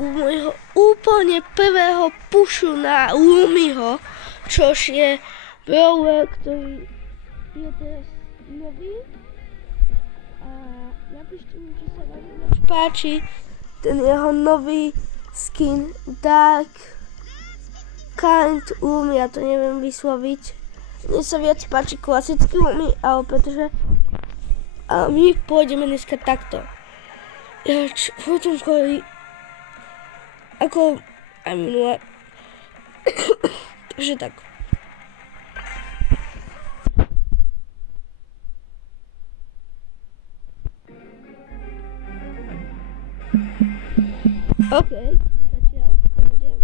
u môjho úplne prvého pušu na Lumiho, čož je brawler, ktorý je teraz nový. A napíšte mi, či sa vám páči ten jeho nový skin Dark Kind Lumi, ja to neviem vysloviť. Mne sa viac páči klasický Lumi, ale pretože my pôjdeme dneska takto. Potom kvôli ako aj minule. Takže tak. OK, zatiaľ pôjdem.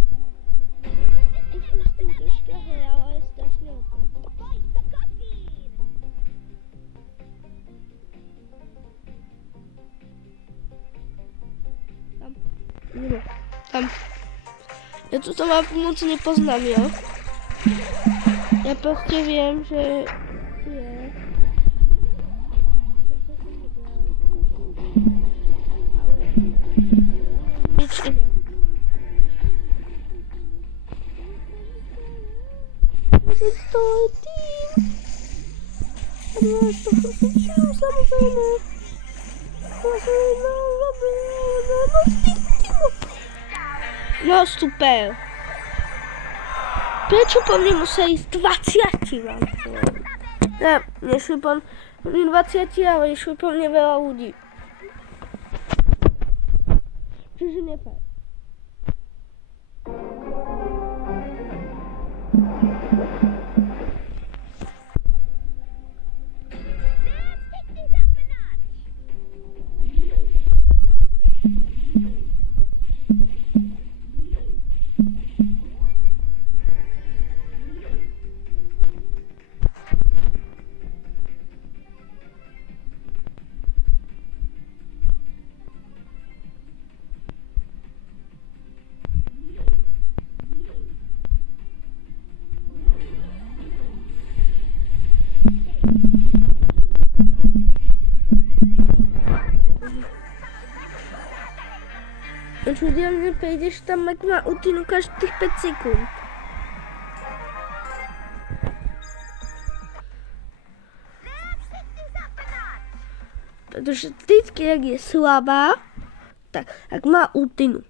Už som s tým troška hral, ale strašne oto. Tam. Ideme. Tam. Ja túto mapu moc nepoznám, jo? Ja proste viem, že tu je. Nič iné. To je tým. Samozrejme. No super. Prečo po mne museli ísť 20 vám poviem? Ne, nešli po mne 20, ale išli po mne veľa ľudí. Čiže nefajn. Čudielne prejdeš tam, ak má utinu každých 5 sekúnd. Pretože vždycky, ak je slabá, tak ak má utinu.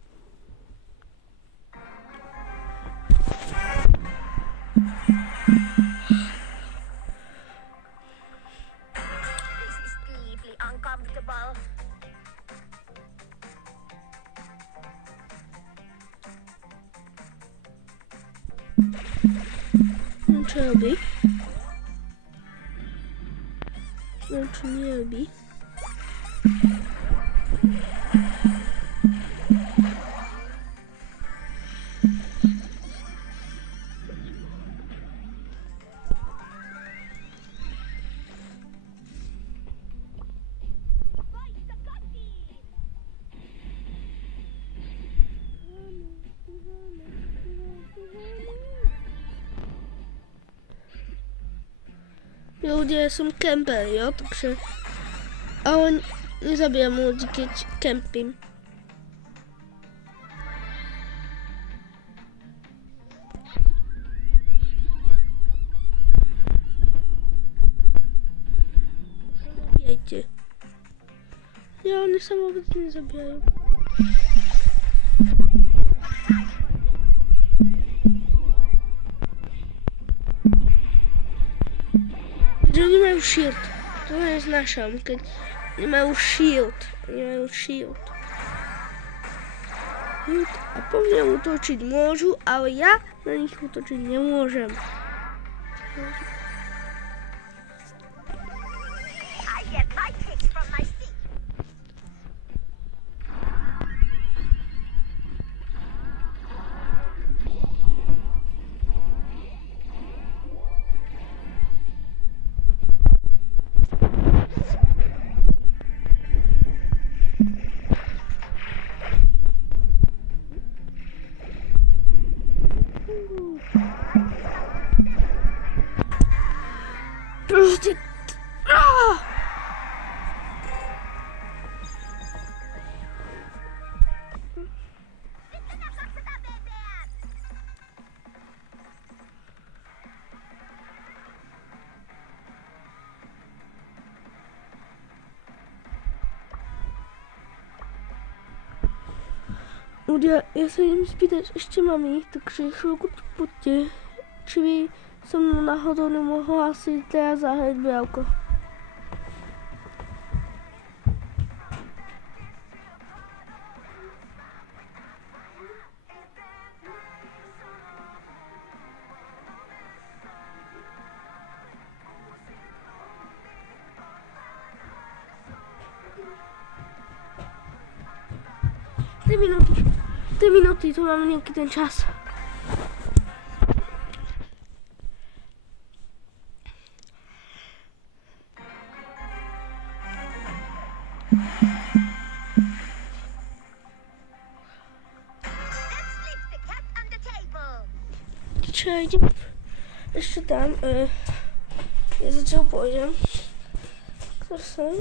Čo robí? Čo nerobí? Ľudia, ja som kemper, jo, takže... Ale nezabijam ľudí, keď kempím. Zabijajte. Ja, oni sa vôbec nezabijajú. Že nemajú shield, to neznášam, keď nemajú shield. A po mne útočiť môžu, ale ja na nich útočiť nemôžem. Proste... Já se jim spýtať ešte mami, takže chvíľku tu poďte. Či by so mnou náhodou nemohla asi teraz zahrať bielko. Ty minuty, to máme nejaký ten čas. Čo ja idem ešte tam, ja začal pôjdem. Kto sem?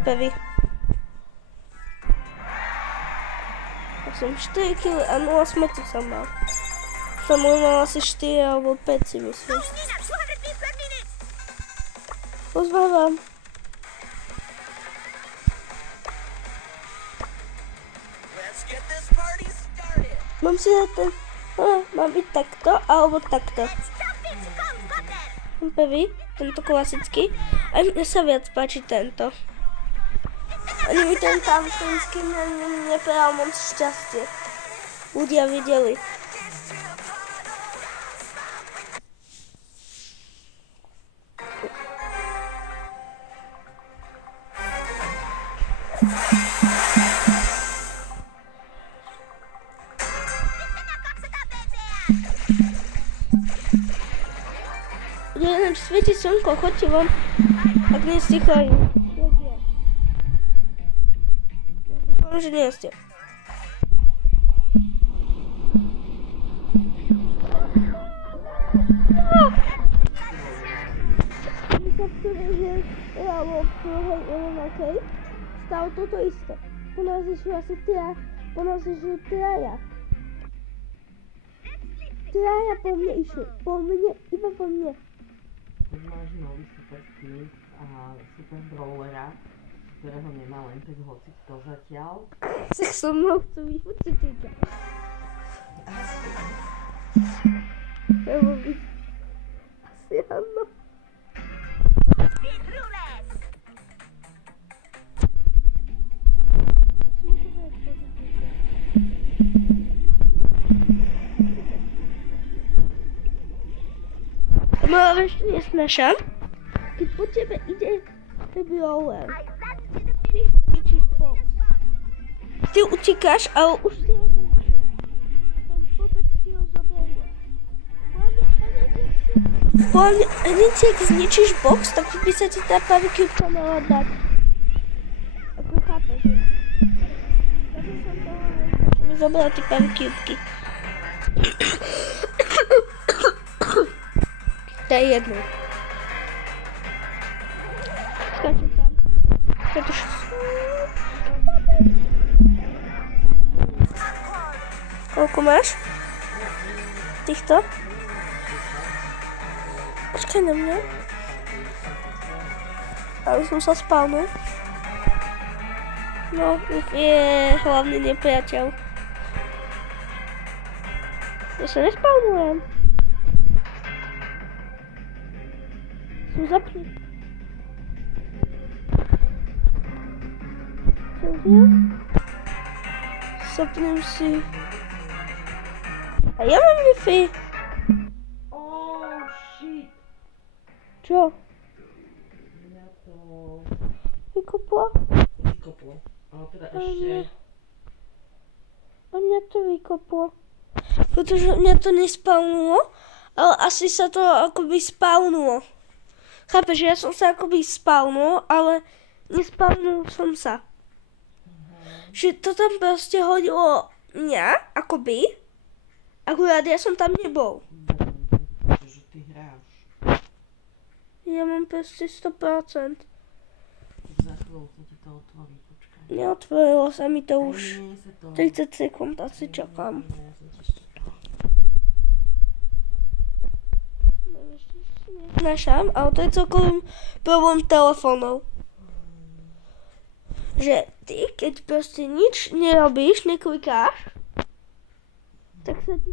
Pevi. Tak som 4 kg a 0 smrti som mal. Som mal asi 4 alebo 5 si myslím. Pozvávam. Mám si dať ten... mám byť takto alebo takto. Pevi, tento klasický. A mne sa viac páči tento. Ani mi ten tamtenský nepral moc šťastie. Ľudia videli. neviem, či svieti slnko, choďte von, ak nie ste chorí. Dúfam, že nie ste. My sa včera, že hralo v druhej Illinois, stalo toto isté. Po nás išli asi traja. Traja po mne išli. Iba po mne. Už máš nový super skill a super brawlera, ktorého nemá len tak hoci kto zatiaľ. Tak so mnou chcú byť určite. Lebo by... Asi áno. No, ešte nesnášam, keď po tebe ide brawler. Ty zničíš box. Ty utíkaš, ale už si ho zničil. Ten vôbec ti ho zoberie. Hlavne, hneď ak zničíš box, tak by sa ti tá pavikúbka mala dať. Ako chápeš? Ja by som toho nechal, že mi zobrala tie pavikúbky. To je jedno. Skáčem tam. Koľko máš? Týchto? Počkaj na mňa. Ale som sa spavnul. No, je hlavný nepriateľ. Ja sa nespavnujem. Som zapnutý. Čože? Zapnem si. A ja mám Wi-Fi. Oh shit! Čo? Mňa to Vykoplo? vykoplo. Ale teda ešte... A mňa to vykoplo. Pretože mňa to nespavnulo, ale asi sa to akoby spavnulo. Chápeš, ja som sa akoby spavnul, ale nespavnul som sa. Že to tam proste hodilo mňa, akoby. Akurát ja som tam nebol. Že ty hráš. Ja mám proste 100%. Tak za chvíľu sa ti to otvorí, počkaj. Neotvorilo sa mi to už. Nie sa to... 30 sekúnd asi čakám. Ja som tiež čakala. Našam, ale to je celkovým problém telefónov. Že ty, keď proste nič nerobíš, neklikáš, tak sa ti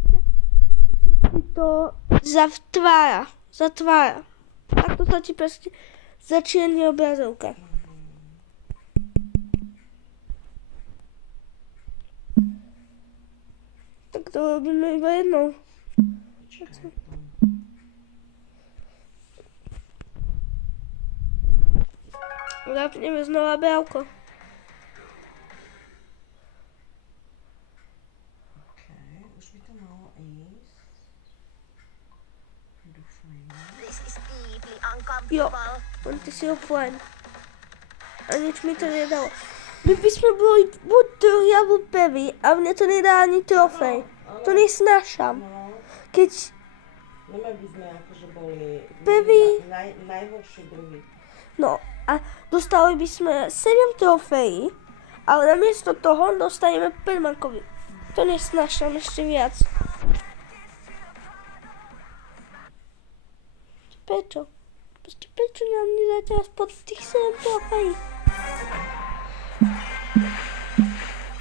to zatvára. Takto sa ti proste začierni obrazovka. Tak to robíme iba jednou. Zapneme znova brávko. Okej, už by to malo ísť. Dúfajme. Jo, on ty si offline. A nič mi to nedalo. My by sme boli buď druhý alebo prvý a mne to nedá ani trofej. To nesnášam. No, Keď my by sme akože boli Prvý. najhorší druhý. no a dostali by sme 7 trofejí, ale namiesto toho dostaneme permakovi. To nesnášam ešte viac. Prečo? Proste prečo nám nedá teraz pod tých 7 trofejí?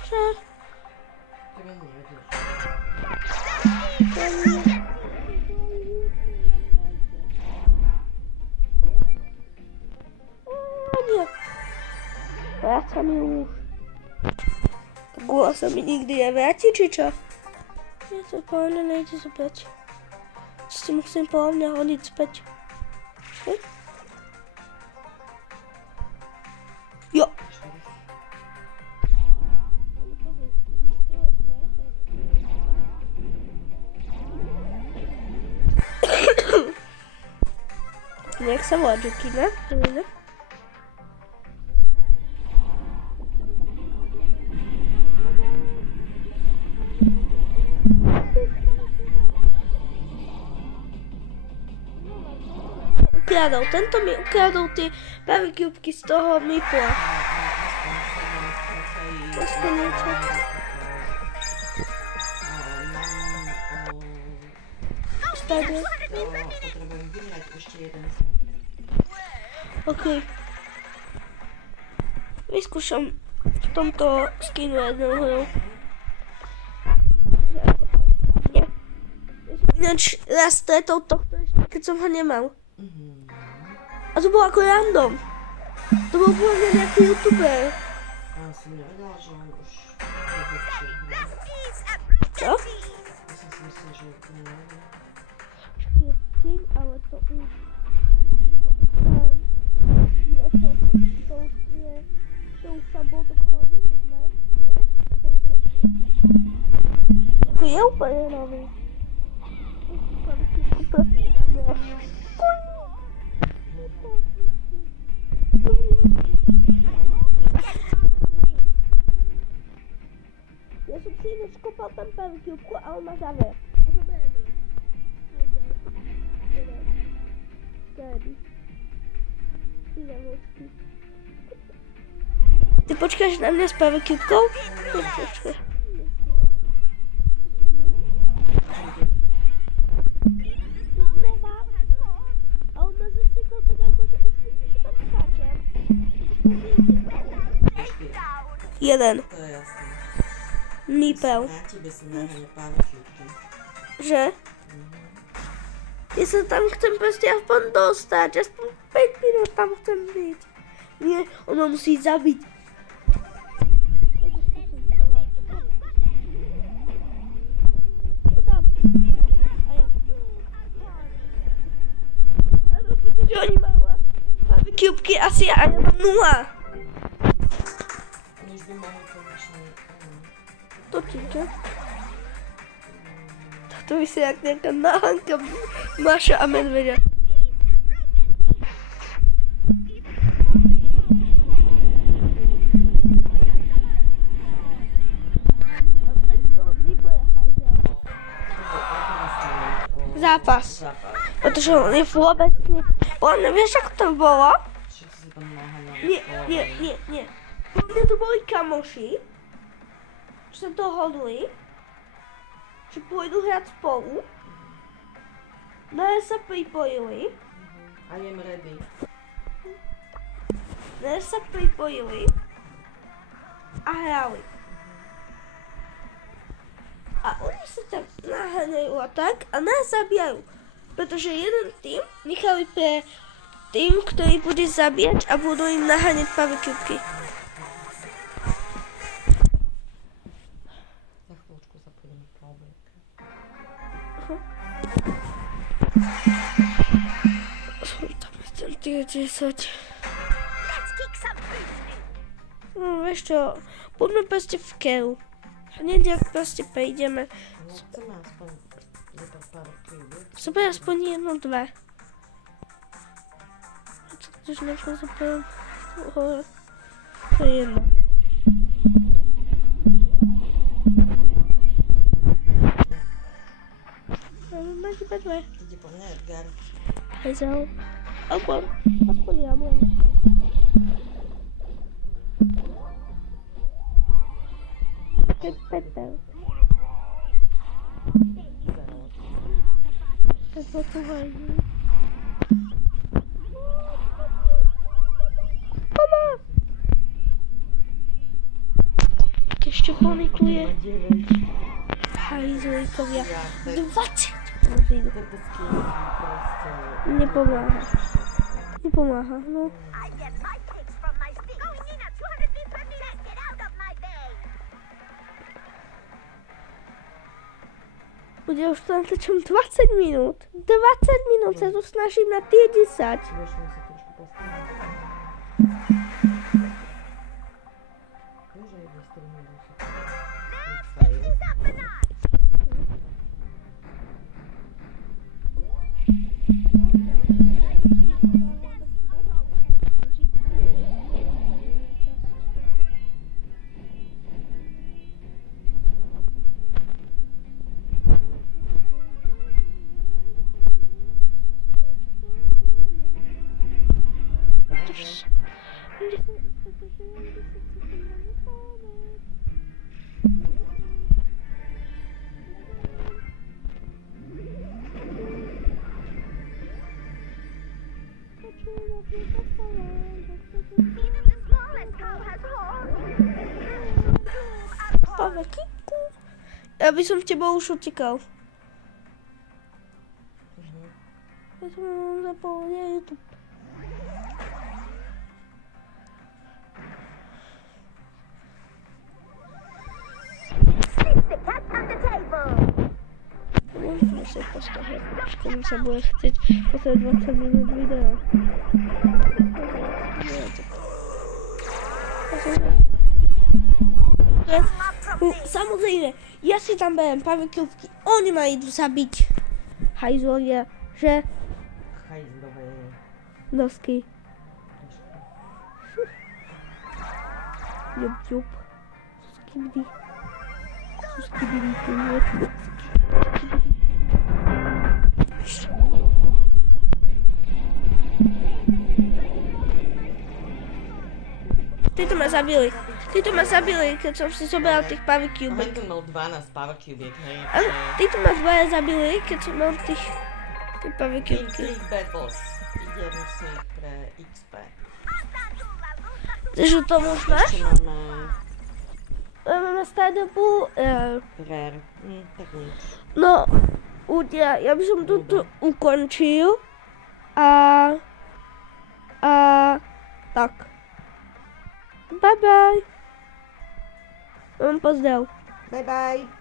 Čo? Tebe nevedeš. Nie. Vráca mi už. Tak gula sa mi nikdy nevráti, či čo? Nie, to podľa mňa nejde zobrať. Si musím podľa mňa hodiť späť. Čo? Jo. Jak sa volá Jokina? Ukradol, tento mi ukradol tie Powercubky z toho Mipla. Aspoň niečo. Stade. Potrebujem vyhrať ešte jeden OK. Vyskúšam v tomto skinu jednu hru. Nie. Ináč raz stretol tohto ešte, keď som ho nemal. A to bolo ako random. To bol úplne nejaký youtuber. A som nevedela, že on už je hra. Čo? Ja som si myslela, že to neviem. Je deň, ale to už... To už tam bol tak hodinu, ne? Nie? Ako je úplne nový. Ja som si ináč kopal tam Powercubku a on ma zaver. A zoberiem ju. Tady. Idem očky. Ty počkáš na mňa s Powercubkou? Počkaj. A on ma zasekol tak ako, že už vidíš, že tam skáčem. Jeden. To je jasné. Mipel. Na tebe sú najhane Powercubky. Že? Ja sa tam chcem proste aspoň dostať. Aspoň 5 minút tam chcem byť. Nie, on ma musí zabiť. Pretože oni majú Powercubky asi a ja mám 0. Už by mohol konečne... Točíte? Toto vyzerá jak nejaká náhanka Maša a medveďa. Zápas. Protože on je vôbec nie... On nevieš, ako to bolo? Všetci si tam naháňali. Nie. Mne tu boli kamoši, že sa dohodli, že pôjdu hrať spolu. No ja sa pripojili. I am ready. No ja sa pripojili a hrali. A oni sa tam naháňajú a tak a nás zabijajú. Pretože jeden tým nechali pre tým, ktorý bude zabíjať a budú im naháňať Powercubky. Za chvíľočku sa pôjdem poobedkať. Tam chcem tie 10. No vieš čo, poďme proste v keru. Hneď ak proste prejdeme. No chceme aspoň jedno Powercubky. Zober aspoň jedno, dve. To už nejako zoberiem. To je jedno. Máš iba dve. Ide po mňa Edgar. Hejzel. Aspoň ja budem. Peter. To tu hodí. Mama! Ešte panikuje. Hajzlíkovia. 20! Nepomáha. Nepomáha, no. Bude už to natáčam 20 minút. 20 minút sa tu snažím na tie 10. Vieš, som sa trošku postavila. Vieš, že jedno stranu Ja by som tebou už utekal. Ja som zapol na YouTube. Môžeme sa postaviť, komu sa bude chcieť pozrieť 20 minút videa. Samozrejme, ja si tam beriem pavikovky, oni ma idú zabiť. Hajzlovia, že? Hajzlové. Nosky. Jup, jup. Skibidi. Skibidi, skibidi. Títo ma zabili, keď som si zoberal tých pavikiubek. Henton mal 12 pavikiubiek, hej. Áno, títo ma dvaja zabili, keď som mal tých pavikiubky. Team 3 Bad Boss. Idem si pre XP. Takže to už máš? Ešte Máme startupu. Rare. Tak nič. No, ja by som toto ukončil. A tak. Bye bye. Mám pozdrav. Bye bye.